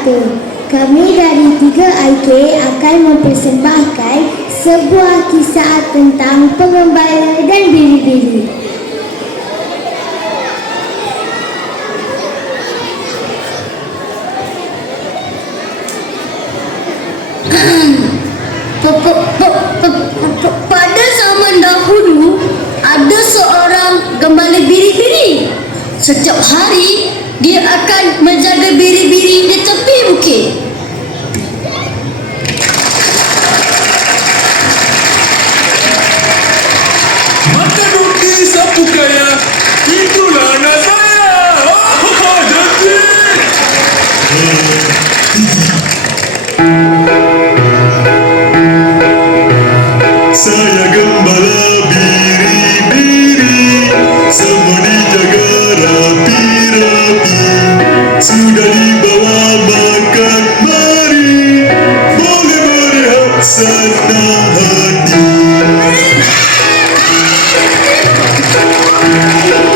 kata. Kami dari 3IK akan mempersembahkan sebuah kisah tentang pengembala dan biri-biri. Pa- pa- pa- pa- pa- Pada zaman dahulu ada seorang gembala biri-biri. Setiap hari dia akan menjaga biri-biri di tepi bukit. Biri-biri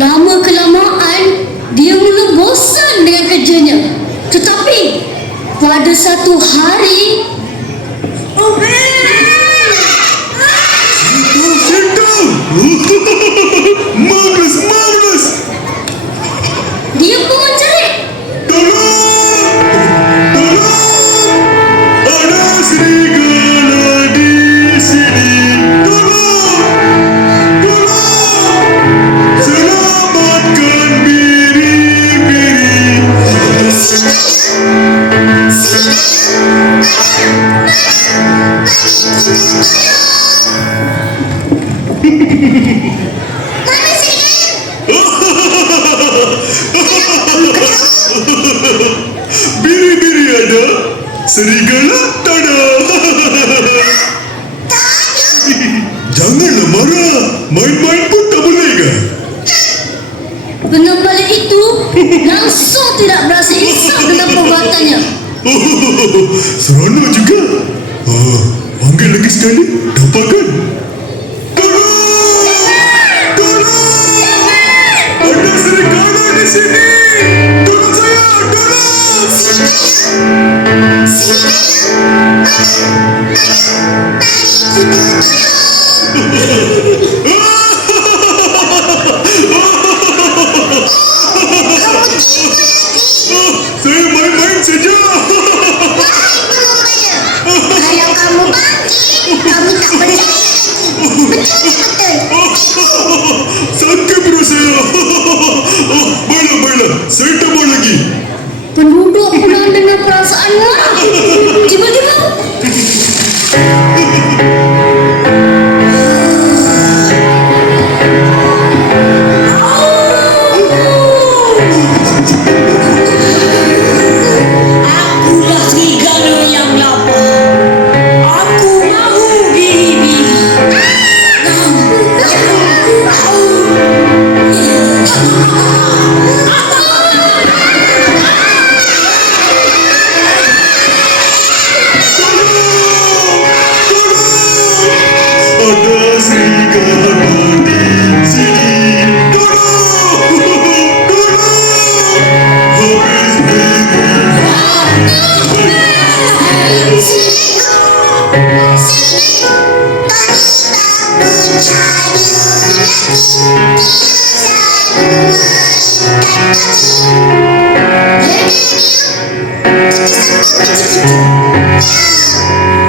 Lama kelamaan, dia mula bosan dengan kerjanya. Tetapi, pada satu hari... Biri-biri ada, serigala tak ada. Janganlah marah. Main-main pun tak boleh kan? Pengembala itu langsung tidak berasa risau dengan perbuatannya. Oh, seronok juga. Ah, panggil lagi sekali. Dapatkan. Tolong! Tolong! Ada serigala di sini. Tolong saya, tolong! Ah, dia Kita